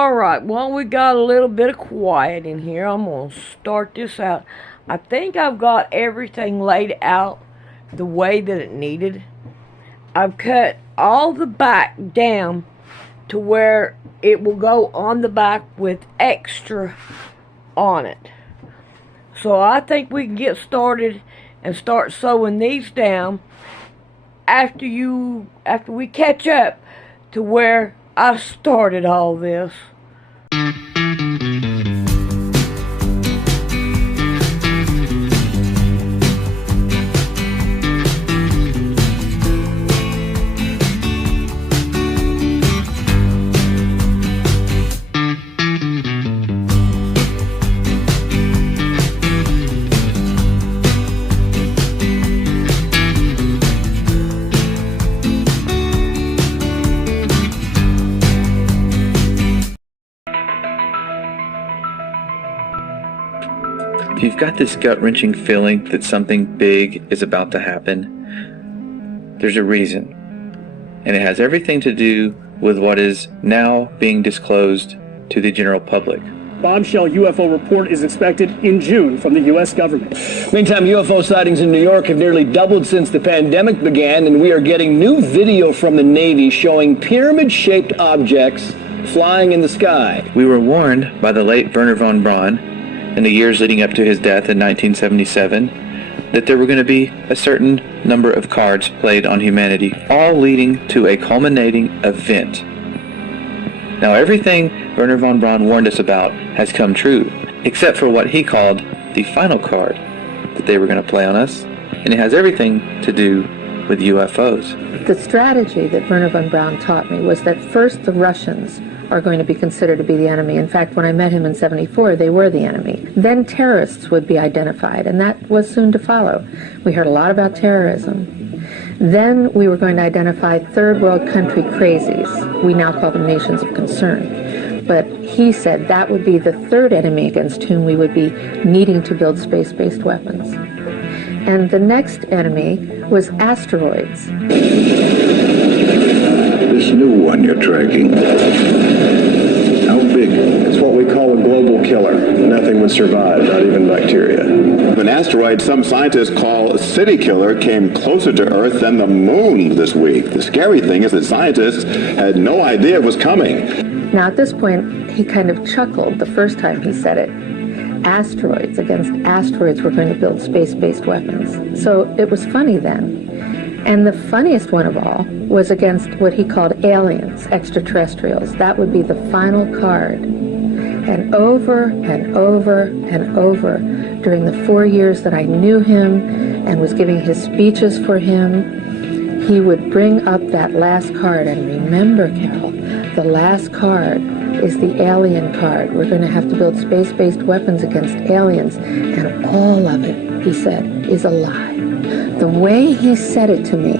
Alright, well, we got a little bit of quiet in here. I'm going to start this out. I think I've got everything laid out the way that it needed. I've cut all the back down to where it will go on the back with extra on it. So I think we can get started and start sewing these down after we catch up to where I started all this. If you've got this gut-wrenching feeling that something big is about to happen, there's a reason. And it has everything to do with what is now being disclosed to the general public. Bombshell UFO report is expected in June from the U.S. government. Meantime, UFO sightings in New York have nearly doubled since the pandemic began, and we are getting new video from the Navy showing pyramid-shaped objects flying in the sky. We were warned by the late Wernher von Braun in the years leading up to his death in 1977 that there were going to be a certain number of cards played on humanity, all leading to a culminating event. Now everything Wernher von Braun warned us about has come true, except for what he called the final card that they were going to play on us, and it has everything to do with UFOs. The strategy that Wernher von Braun taught me was that first the Russians are going to be considered to be the enemy. In fact, when I met him in '74, they were the enemy. Then terrorists would be identified, and that was soon to follow. We heard a lot about terrorism. Then we were going to identify third world country crazies. We now call them nations of concern. But he said that would be the third enemy against whom we would be needing to build space-based weapons. And the next enemy was asteroids. This new one you're tracking, how big? It's what we call a global killer. Nothing would survive, not even bacteria. An asteroid some scientists call a city killer came closer to Earth than the moon this week. The scary thing is that scientists had no idea it was coming. Now at this point, he kind of chuckled the first time he said it. Asteroids, against asteroids, we're going to build space-based weapons. So it was funny then. And the funniest one of all was against what he called aliens, extraterrestrials. That would be the final card. And over and over and over during the 4 years that I knew him and was giving his speeches for him, he would bring up that last card. And remember, Carol, the last card is the alien card. We're going to have to build space-based weapons against aliens. And all of it, he said, is a lie. The way he said it to me,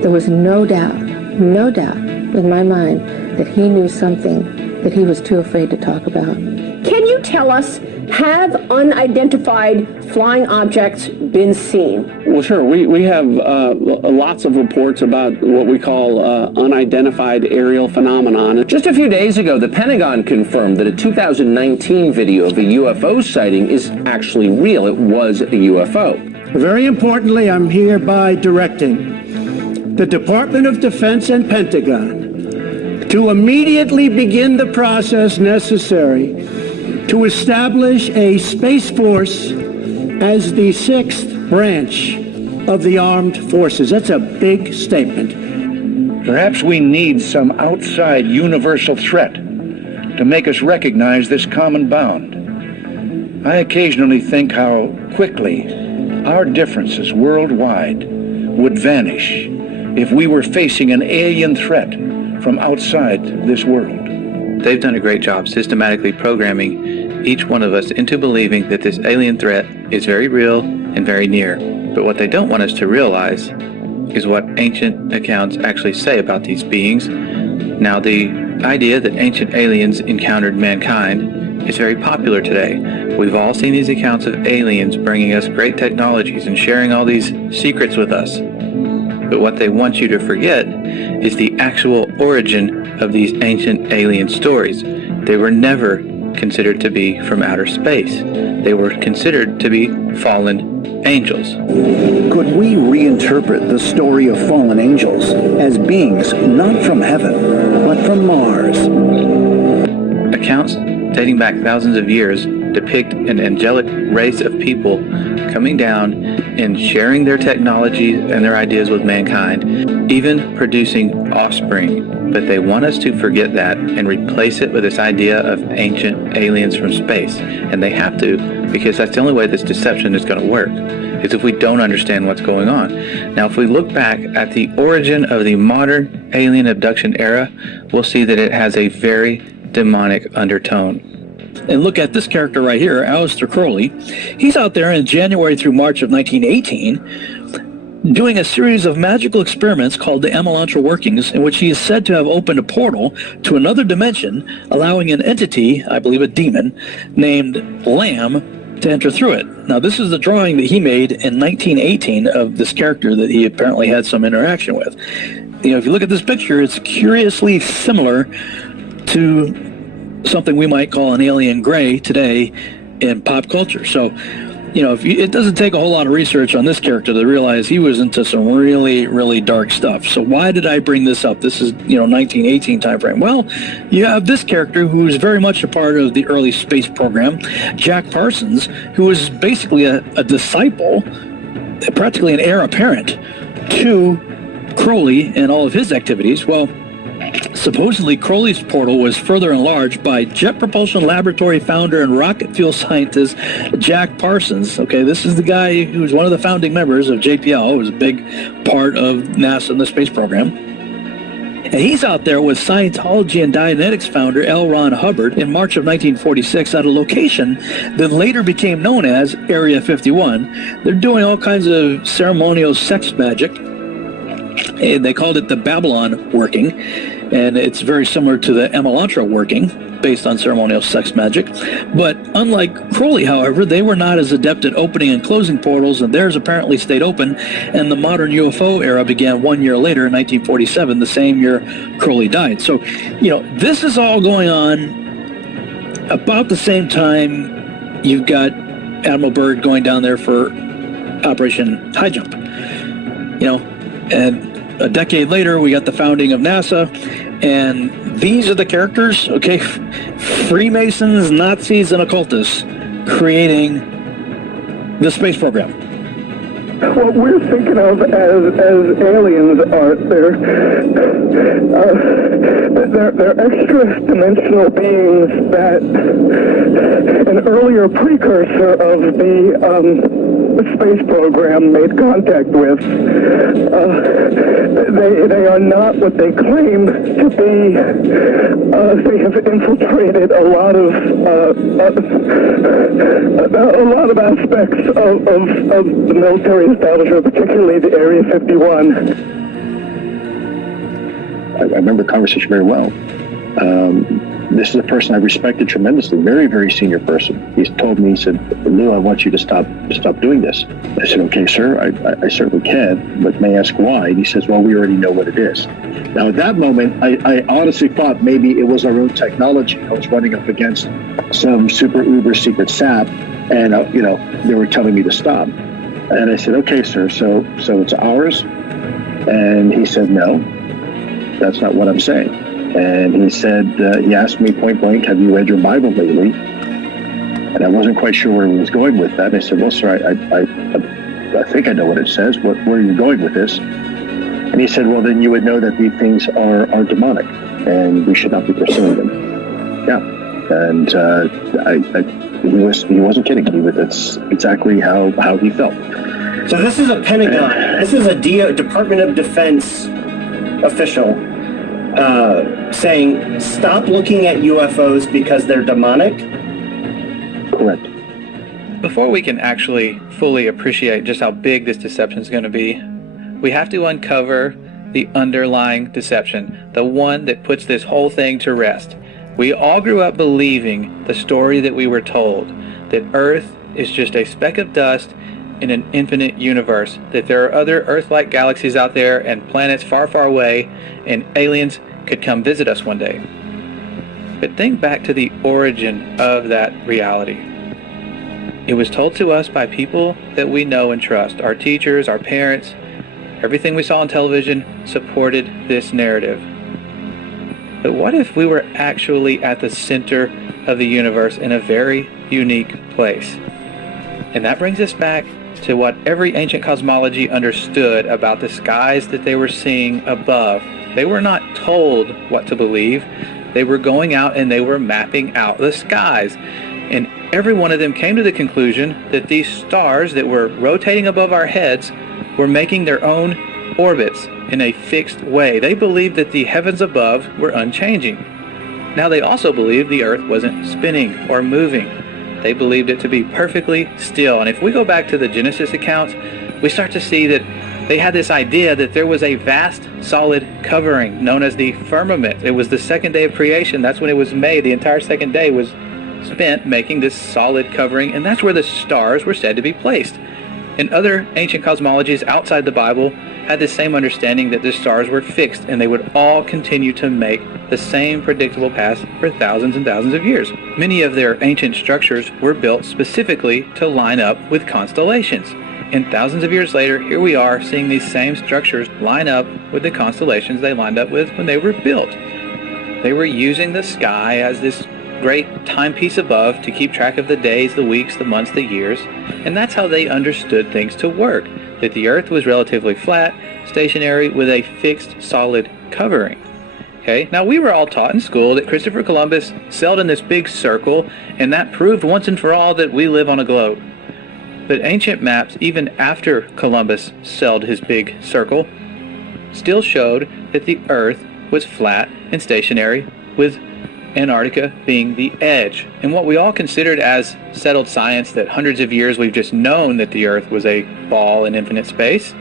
there was no doubt in my mind that he knew something that he was too afraid to talk about. Can you tell us, have unidentified flying objects been seen? Well, sure. We have lots of reports about what we call unidentified aerial phenomenon. Just a few days ago, the Pentagon confirmed that a 2019 video of a UFO sighting is actually real. It was a UFO. Very importantly, I'm hereby directing the Department of Defense and Pentagon to immediately begin the process necessary to establish a Space Force as the sixth branch of the armed forces. That's a big statement. Perhaps we need some outside universal threat to make us recognize this common bound. I occasionally think how quickly our differences worldwide would vanish if we were facing an alien threat from outside this world. They've done a great job systematically programming each one of us into believing that this alien threat is very real and very near. But what they don't want us to realize is what ancient accounts actually say about these beings. Now, the idea that ancient aliens encountered mankind is very popular today. We've all seen these accounts of aliens bringing us great technologies and sharing all these secrets with us. But what they want you to forget is the actual origin of these ancient alien stories. They were never considered to be from outer space. They were considered to be fallen angels. Could we reinterpret the story of fallen angels as beings not from heaven, but from Mars? Accounts dating back thousands of years depict an angelic race of people coming down and sharing their technologies and their ideas with mankind, even producing offspring. But they want us to forget that and replace it with this idea of ancient aliens from space. And they have to, because that's the only way this deception is going to work, is if we don't understand what's going on. Now, if we look back at the origin of the modern alien abduction era, we'll see that it has a very demonic undertone. And look at this character right here, Aleister Crowley. He's out there in January through March of 1918 doing a series of magical experiments called the Emelantra Workings, in which he is said to have opened a portal to another dimension, allowing an entity, I believe a demon, named Lamb to enter through it. Now, this is the drawing that he made in 1918 of this character that he apparently had some interaction with. You know, if you look at this picture, it's curiously similar to something we might call an alien gray today in pop culture. So, you know, it doesn't take a whole lot of research on this character to realize he was into some really, really dark stuff. So why did I bring this up? This is, 1918 time frame. Well, you have this character who is very much a part of the early space program, Jack Parsons, who was basically a disciple, practically an heir apparent to Crowley and all of his activities. Well, supposedly, Crowley's portal was further enlarged by Jet Propulsion Laboratory founder and rocket fuel scientist Jack Parsons. Okay, this is the guy who was one of the founding members of JPL. It was a big part of NASA and the space program. And he's out there with Scientology and Dianetics founder L. Ron Hubbard in March of 1946 at a location that later became known as Area 51. They're doing all kinds of ceremonial sex magic. And they called it the Babylon Working, and it's very similar to the Emelantra Working, based on ceremonial sex magic. But unlike Crowley, however, they were not as adept at opening and closing portals, and theirs apparently stayed open, and the modern UFO era began 1 year later in 1947, the same year Crowley died. So, this is all going on about the same time you've got Admiral Byrd going down there for Operation High Jump. And a decade later, we got the founding of NASA, and these are the characters, okay? Freemasons, Nazis, and occultists creating the space program. What we're thinking of as aliens are they're extra-dimensional beings that an earlier precursor of the space program made contact with. They are not what they claim to be. They have infiltrated a lot of aspects of the military establishment, particularly the Area 51. I remember the conversation very well. This is a person I respected tremendously, very, very senior person. He told me, he said, "Lou, I want you to stop doing this." I said, "Okay, sir, I certainly can, but may I ask why?" And he says, "Well, we already know what it is." Now, at that moment, I honestly thought maybe it was our own technology. I was running up against some super uber secret sap, and they were telling me to stop. And I said, "Okay, sir, so it's ours?" And he said, "No, that's not what I'm saying." And he said, he asked me point blank, "Have you read your Bible lately?" And I wasn't quite sure where he was going with that. And I said, "Well, sir, I think I know what it says. Where are you going with this?" And he said, "Well, then you would know that these things are demonic, and we should not be pursuing them." Yeah. And he wasn't kidding. That's exactly how he felt. So this is a Pentagon. This is a Department of Defense official saying, "Stop looking at UFOs because they're demonic." Correct. Before we can actually fully appreciate just how big this deception is going to be, we have to uncover the underlying deception, the one that puts this whole thing to rest. We all grew up believing the story that we were told, that Earth is just a speck of dust in an infinite universe, that there are other Earth-like galaxies out there and planets far, far away, and aliens could come visit us one day. But think back to the origin of that reality. It was told to us by people that we know and trust. Our teachers, our parents, everything we saw on television supported this narrative. But what if we were actually at the center of the universe in a very unique place? And that brings us back to what every ancient cosmology understood about the skies that they were seeing above. They were not told what to believe. They were going out and they were mapping out the skies. And every one of them came to the conclusion that these stars that were rotating above our heads were making their own orbits in a fixed way. They believed that the heavens above were unchanging. Now they also believed the earth wasn't spinning or moving. They believed it to be perfectly still. And if we go back to the Genesis accounts, we start to see that they had this idea that there was a vast solid covering known as the firmament. It was the second day of creation. That's when it was made. The entire second day was spent making this solid covering, and that's where the stars were said to be placed. And other ancient cosmologies outside the Bible had the same understanding that the stars were fixed and they would all continue to make the same predictable paths for thousands and thousands of years. Many of their ancient structures were built specifically to line up with constellations. And thousands of years later, here we are seeing these same structures line up with the constellations they lined up with when they were built. They were using the sky as this great timepiece above to keep track of the days, the weeks, the months, the years, and that's how they understood things to work, that the earth was relatively flat, stationary, with a fixed, solid covering. Okay, now we were all taught in school that Christopher Columbus sailed in this big circle, and that proved once and for all that we live on a globe. But ancient maps, even after Columbus sailed his big circle, still showed that the earth was flat and stationary, with Antarctica being the edge. And what we all considered as settled science, that hundreds of years we've just known that the earth was a ball in infinite space,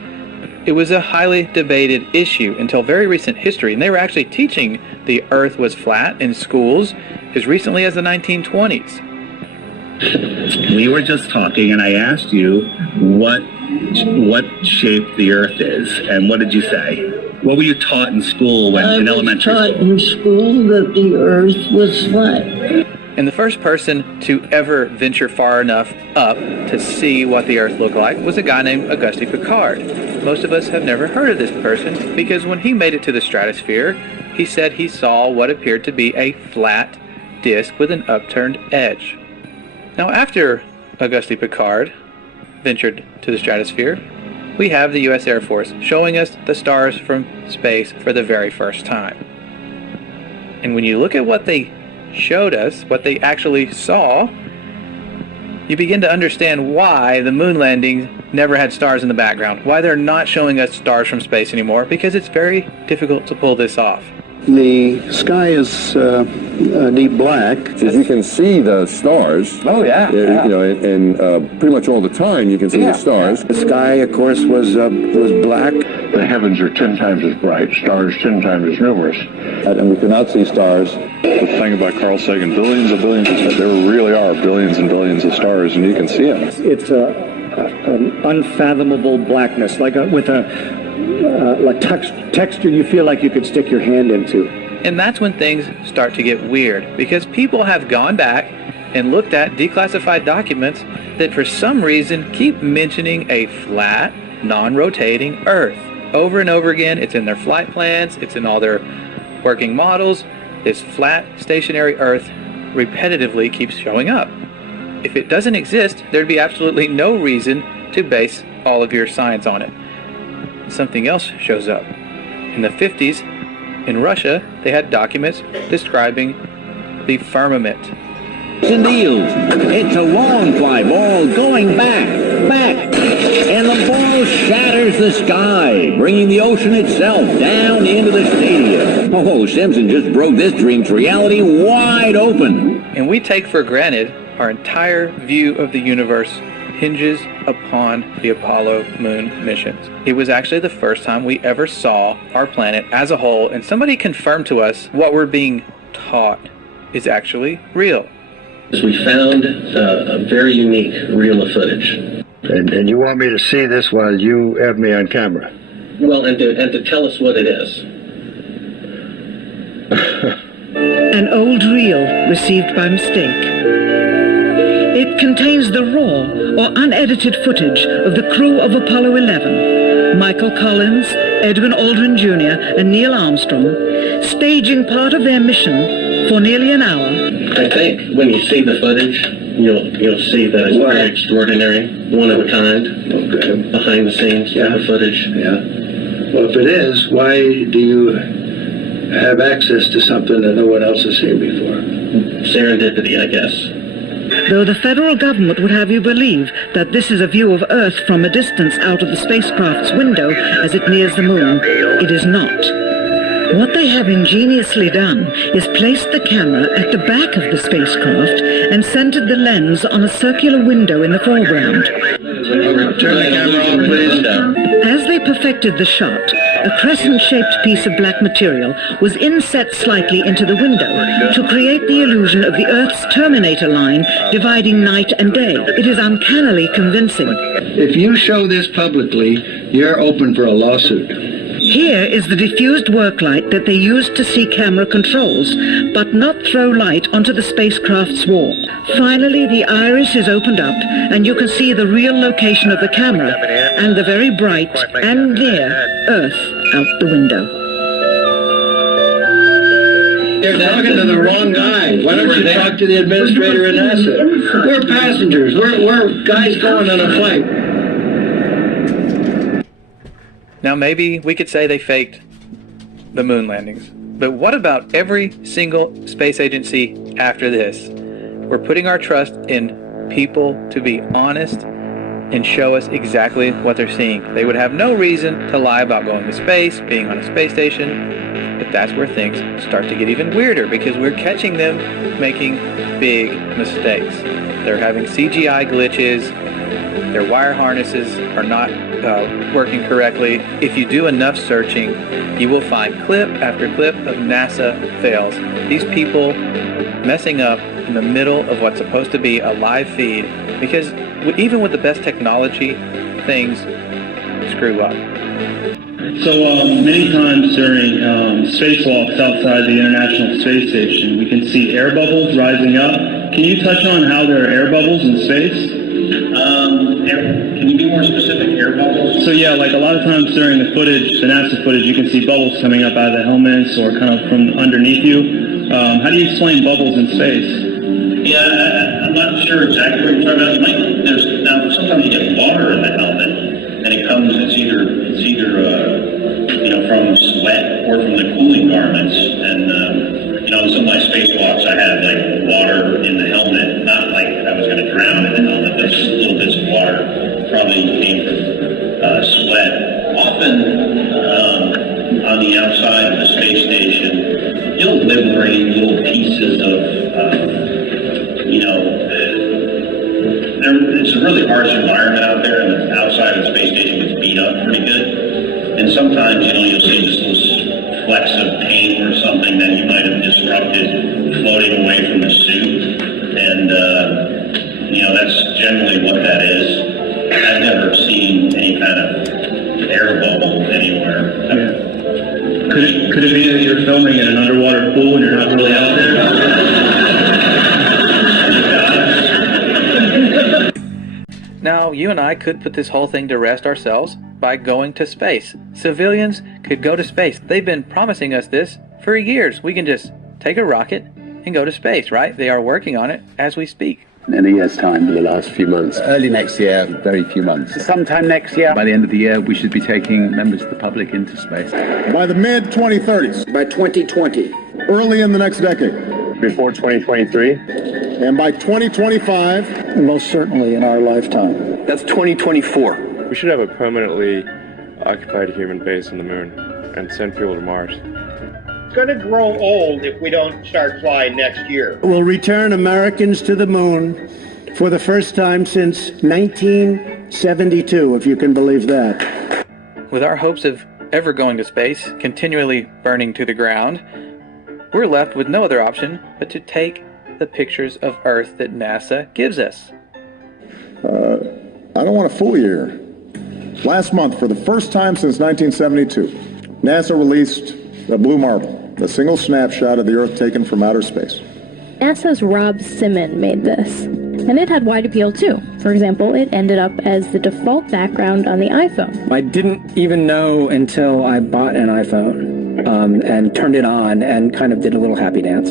it was a highly debated issue until very recent history. And they were actually teaching the earth was flat in schools as recently as the 1920s. We were just talking and I asked you what shape the earth is, and what did you say? What were you taught in school in elementary school? I was taught in school that the earth was flat. And the first person to ever venture far enough up to see what the earth looked like was a guy named Auguste Piccard. Most of us have never heard of this person because when he made it to the stratosphere, he said he saw what appeared to be a flat disk with an upturned edge. Now, after Auguste Piccard ventured to the stratosphere, we have the U.S. Air Force showing us the stars from space for the very first time. And when you look at what they showed us, what they actually saw, you begin to understand why the moon landing never had stars in the background, why they're not showing us stars from space anymore, because it's very difficult to pull this off. The sky is deep black. Because you can see the stars. Oh, yeah. You know, and pretty much all the time you can see the stars. The sky, of course, was black. The heavens are 10 times as bright, stars 10 times as numerous. And we cannot see stars. The thing about Carl Sagan, billions of stars, there really are billions and billions of stars, and you can see them. It's an unfathomable blackness, with a texture you feel like you could stick your hand into. And that's when things start to get weird, because people have gone back and looked at declassified documents that for some reason keep mentioning a flat, non-rotating Earth. Over and over again, it's in their flight plans, it's in all their working models. This flat, stationary Earth repetitively keeps showing up. If it doesn't exist, there'd be absolutely no reason to base all of your science on it. Something else shows up. In the 50s, in Russia, they had documents describing the firmament. It's a long fly ball going back, and the ball shatters the sky, bringing the ocean itself down into the stadium. Oh, Simpson just broke this dream to reality wide open. And we take for granted our entire view of the universe hinges upon the Apollo moon missions. It was actually the first time we ever saw our planet as a whole, and somebody confirmed to us what we're being taught is actually real. We found a very unique reel of footage. And you want me to see this while you have me on camera? Well, and to tell us what it is. An old reel received by mistake. It contains the raw or unedited footage of the crew of Apollo 11, Michael Collins, Edwin Aldrin Jr., and Neil Armstrong, staging part of their mission for nearly an hour. I think when you see the footage, you'll see that it's very extraordinary, one of a kind, behind the scenes footage. Yeah. Well, if it is, why do you have access to something that no one else has seen before? Serendipity, I guess. Though the federal government would have you believe that this is a view of Earth from a distance out of the spacecraft's window as it nears the moon, it is not. What they have ingeniously done is placed the camera at the back of the spacecraft and centered the lens on a circular window in the foreground. Turn the camera on, please. As they perfected the shot, a crescent-shaped piece of black material was inset slightly into the window to create the illusion of the Earth's terminator line dividing night and day. It is uncannily convincing. If you show this publicly, you're open for a lawsuit. Here is the diffused work light that they used to see camera controls, but not throw light onto the spacecraft's wall. Finally, the iris is opened up, and you can see the real location of the camera and the very bright and near Earth out the window. You're talking to the wrong guy. Why don't you talk to the administrator at NASA? We're passengers. We're guys going on a flight. Now maybe we could say they faked the moon landings, but what about every single space agency after this? We're putting our trust in people to be honest and show us exactly what they're seeing. They would have no reason to lie about going to space, being on a space station, but that's where things start to get even weirder because we're catching them making big mistakes. They're having CGI glitches, their wire harnesses are not working correctly. If you do enough searching, you will find clip after clip of NASA fails. These people messing up in the middle of what's supposed to be a live feed because even with the best technology, things screw up. So many times during spacewalks outside the International Space Station, we can see air bubbles rising up. Can you touch on how there are air bubbles in space? Can you be more specific? Air bubbles? So yeah, like a lot of times during the footage, the NASA footage, you can see bubbles coming up out of the helmets or kind of from underneath you. How do you explain bubbles in space? Yeah, I'm not sure exactly what you're talking about. Now, sometimes you get water in the helmet, and it's either from sweat or from the cooling garments. And in some of my spacewalks, I had like water in the helmet, not like I was going to drown in the helmet, but just little bits of water, probably came from sweat. Often on the outside of the space station, you'll liberate little pieces of, it's a really harsh environment out there, and the outside of the space station gets beat up pretty good. And sometimes, you'll see just little flecks of paint or something that you might have disrupted floating away from the suit. And, that's generally what that is. I've never seen any kind of air bubble anywhere. Yeah. Could it be that you're filming in an underwater pool and you're not really out there? Now, you and I could put this whole thing to rest ourselves by going to space. Civilians could go to space. They've been promising us this for years. We can just take a rocket and go to space, right? They are working on it as we speak. In a year's time, in the last few months. Early next year, very few months. Sometime next year. By the end of the year, we should be taking members of the public into space. By the mid-2030s. By 2020. Early in the next decade. Before 2023. And by 2025. Most certainly in our lifetime. That's 2024. We should have a permanently occupied human base on the moon and send people to Mars. It's going to grow old if we don't start flying next year. We'll return Americans to the moon for the first time since 1972, if you can believe that. With our hopes of ever going to space continually burning to the ground, we're left with no other option but to take the pictures of Earth that NASA gives us. I don't want to fool you here. Last month, for the first time since 1972, NASA released the Blue Marble. A single snapshot of the Earth taken from outer space. NASA's Rob Simon made this, and it had wide appeal too. For example, it ended up as the default background on the iPhone. I didn't even know until I bought an iPhone and turned it on and kind of did a little happy dance.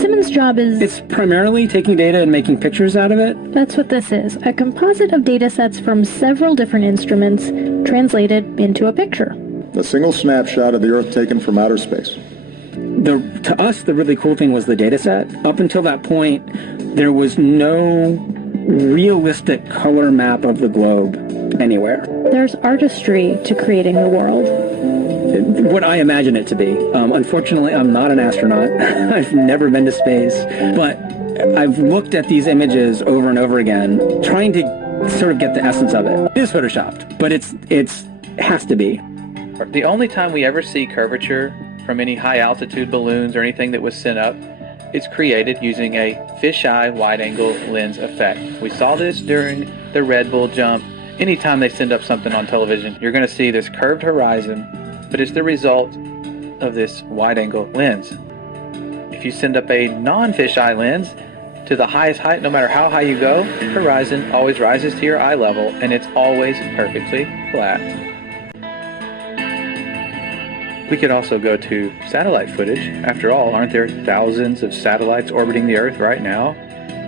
Simon's job is... It's primarily taking data and making pictures out of it. That's what this is, a composite of data sets from several different instruments translated into a picture. A single snapshot of the Earth taken from outer space. To us, the really cool thing was the data set. Up until that point, there was no realistic color map of the globe anywhere. There's artistry to creating the world. What I imagine it to be. Unfortunately, I'm not an astronaut. I've never been to space. But I've looked at these images over and over again, trying to sort of get the essence of it. It is photoshopped, but it has to be. The only time we ever see curvature from any high-altitude balloons or anything that was sent up, it's created using a fisheye wide-angle lens effect. We saw this during the Red Bull jump. Anytime they send up something on television, you're going to see this curved horizon, but it's the result of this wide-angle lens. If you send up a non-fisheye lens to the highest height, no matter how high you go, the horizon always rises to your eye level, and it's always perfectly flat. We could also go to satellite footage. After all, aren't there thousands of satellites orbiting the Earth right now?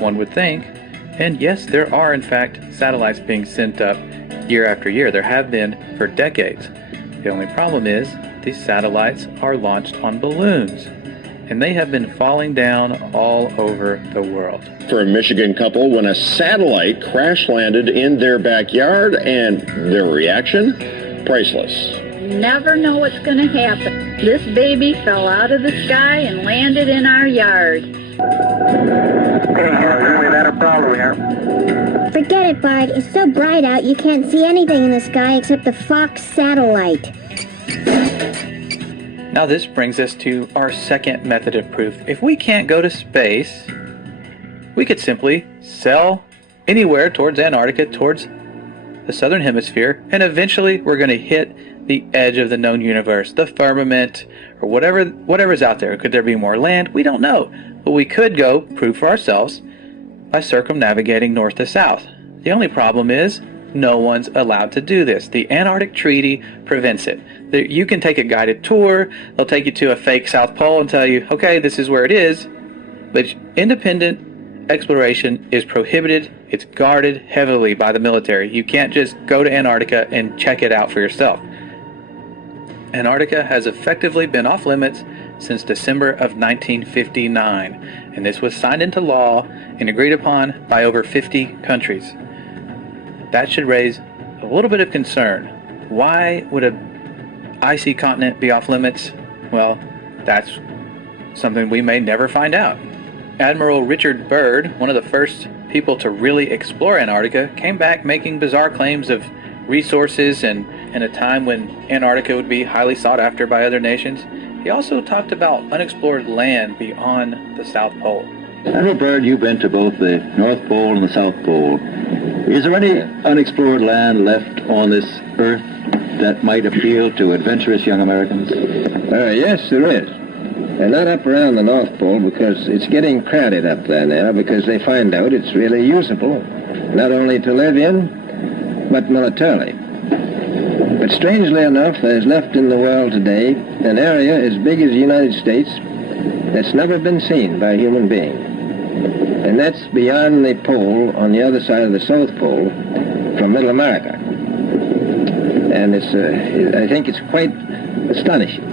One would think. And yes, there are in fact satellites being sent up year after year. There have been for decades. The only problem is these satellites are launched on balloons, and they have been falling down all over the world. For a Michigan couple, when a satellite crash landed in their backyard, and their reaction? Priceless. Never know what's going to happen. This baby fell out of the sky and landed in our yard. We had a problem here. Forget it, Bart. It's so bright out you can't see anything in the sky except the Fox satellite. Now this brings us to our second method of proof. If we can't go to space, we could simply sail anywhere towards Antarctica, towards the southern hemisphere, and eventually we're going to hit the edge of the known universe, the firmament, or whatever's out there. Could there be more land? We don't know. But we could go prove for ourselves by circumnavigating north to south. The only problem is no one's allowed to do this. The Antarctic Treaty prevents it. You can take a guided tour. They'll take you to a fake South Pole and tell you, okay, this is where it is. But independent exploration is prohibited. It's guarded heavily by the military. You can't just go to Antarctica and check it out for yourself. Antarctica has effectively been off limits since December of 1959, and this was signed into law and agreed upon by over 50 countries. That should raise a little bit of concern. Why would an icy continent be off limits? Well, that's something we may never find out. Admiral Richard Byrd, one of the first people to really explore Antarctica, came back making bizarre claims of resources and in a time when Antarctica would be highly sought after by other nations. He also talked about unexplored land beyond the South Pole. Admiral Byrd, you've been to both the North Pole and the South Pole. Is there any unexplored land left on this Earth that might appeal to adventurous young Americans? Yes, there is. And not up around the North Pole, because it's getting crowded up there now, because they find out it's really usable, not only to live in, but militarily. But strangely enough, there's left in the world today an area as big as the United States that's never been seen by a human being. And that's beyond the pole, on the other side of the South Pole, from Middle America. And I think it's quite astonishing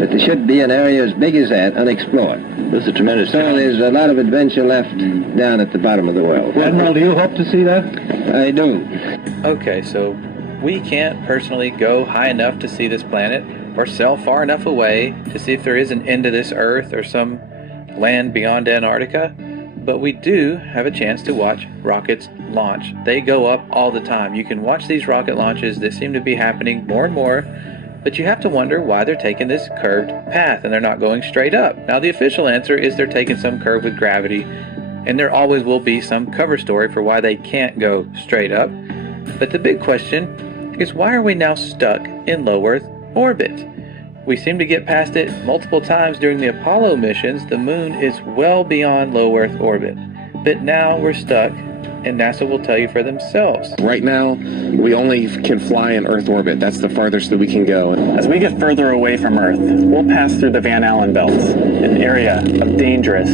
that there should be an area as big as that unexplored. That's a tremendous So there's a lot of adventure left down at the bottom of the world. Admiral, do you hope to see that? I do. Okay, so we can't personally go high enough to see this planet or sail far enough away to see if there is an end to this Earth or some land beyond Antarctica, but we do have a chance to watch rockets launch. They go up all the time. You can watch these rocket launches that seem to be happening more and more, but you have to wonder why they're taking this curved path and they're not going straight up. Now the official answer is they're taking some curve with gravity, and there always will be some cover story for why they can't go straight up. But the big question is, why are we now stuck in low Earth orbit? We seem to get past it multiple times during the Apollo missions. The moon is well beyond low Earth orbit. But now we're stuck, and NASA will tell you for themselves. Right now, we only can fly in Earth orbit. That's the farthest that we can go. As we get further away from Earth, we'll pass through the Van Allen belts, an area of dangerous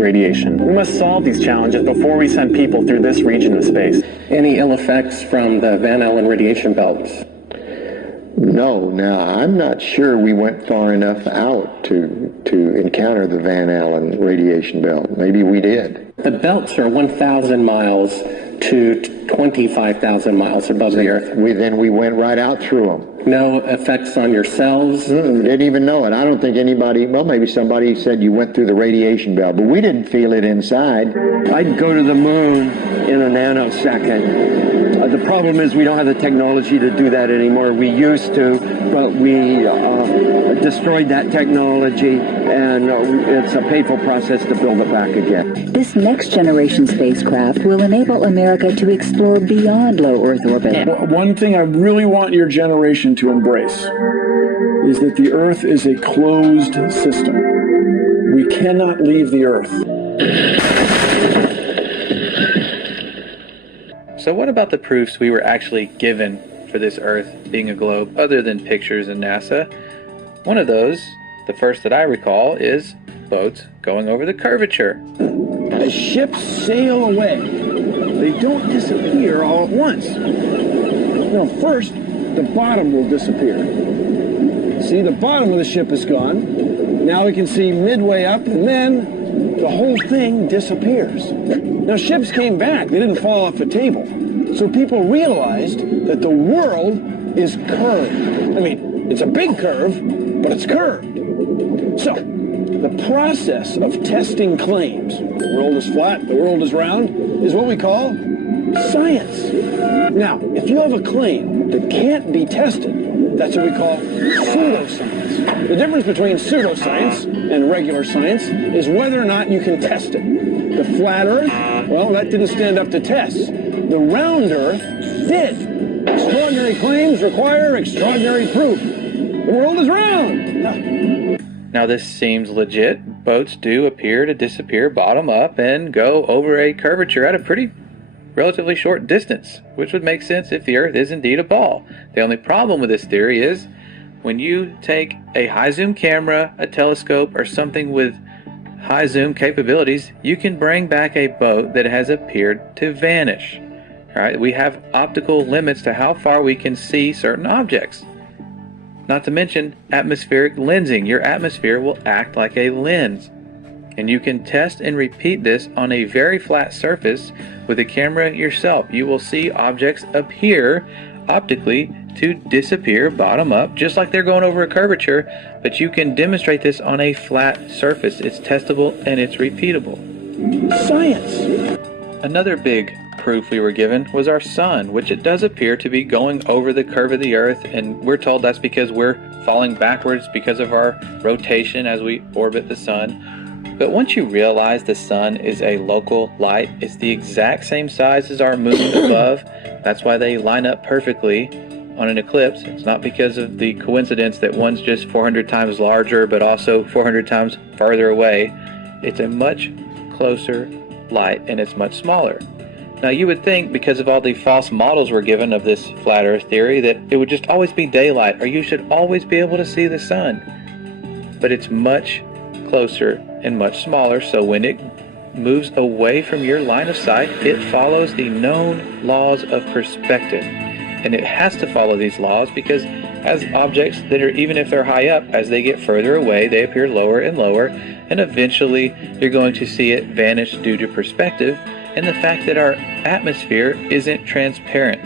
radiation. We must solve these challenges before we send people through this region of space. Any ill effects from the Van Allen radiation belts? No, now I'm not sure we went far enough out to encounter the Van Allen radiation belt. Maybe we did. The belts are 1,000 miles to 25,000 miles above the Earth. Then we went right out through them. No effects on your cells? Didn't even know it. I don't think anybody, well, maybe somebody said you went through the radiation belt, but we didn't feel it inside. I'd go to the moon in a nanosecond. The problem is we don't have the technology to do that anymore. We used to, but we destroyed that technology, and it's a painful process to build it back again. This next generation spacecraft will enable America to explore beyond low Earth orbit. One thing I really want your generation to embrace is that the Earth is a closed system. We cannot leave the Earth. So what about the proofs we were actually given for this Earth being a globe other than pictures in NASA? One of those, the first that I recall, is boats going over the curvature. As ships sail away, they don't disappear all at once. No, first, the bottom will disappear. See, the bottom of the ship is gone. Now we can see midway up, and then the whole thing disappears. Now, ships came back. They didn't fall off the table. So people realized that the world is curved. I mean, it's a big curve, but it's curved. So, the process of testing claims, the world is flat, the world is round, is what we call science. Now, if you have a claim that can't be tested, that's what we call pseudoscience. The difference between pseudoscience and regular science is whether or not you can test it. The flat Earth, well, that didn't stand up to tests. The round Earth did. Extraordinary claims require extraordinary proof. The world is round. Now this seems legit. Boats do appear to disappear bottom up and go over a curvature at a pretty relatively short distance, which would make sense if the Earth is indeed a ball. The only problem with this theory is when you take a high zoom camera, a telescope, or something with high zoom capabilities, you can bring back a boat that has appeared to vanish. All right, we have optical limits to how far we can see certain objects. Not to mention atmospheric lensing. Your atmosphere will act like a lens. And you can test and repeat this on a very flat surface with a camera yourself. You will see objects appear optically to disappear bottom up, just like they're going over a curvature, but you can demonstrate this on a flat surface. It's testable and it's repeatable. Science! Another big proof we were given was our sun, which it does appear to be going over the curve of the Earth, and we're told that's because we're falling backwards because of our rotation as we orbit the sun. But once you realize the sun is a local light, it's the exact same size as our moon above. That's why they line up perfectly on an eclipse. It's not because of the coincidence that one's just 400 times larger but also 400 times farther away. It's a much closer light and it's much smaller. Now you would think, because of all the false models we're given of this flat Earth theory, that it would just always be daylight or you should always be able to see the sun. But it's much closer and much smaller, so when it moves away from your line of sight, it follows the known laws of perspective. And it has to follow these laws because as objects that are, even if they're high up, as they get further away, they appear lower and lower, and eventually you're going to see it vanish due to perspective and the fact that our atmosphere isn't transparent.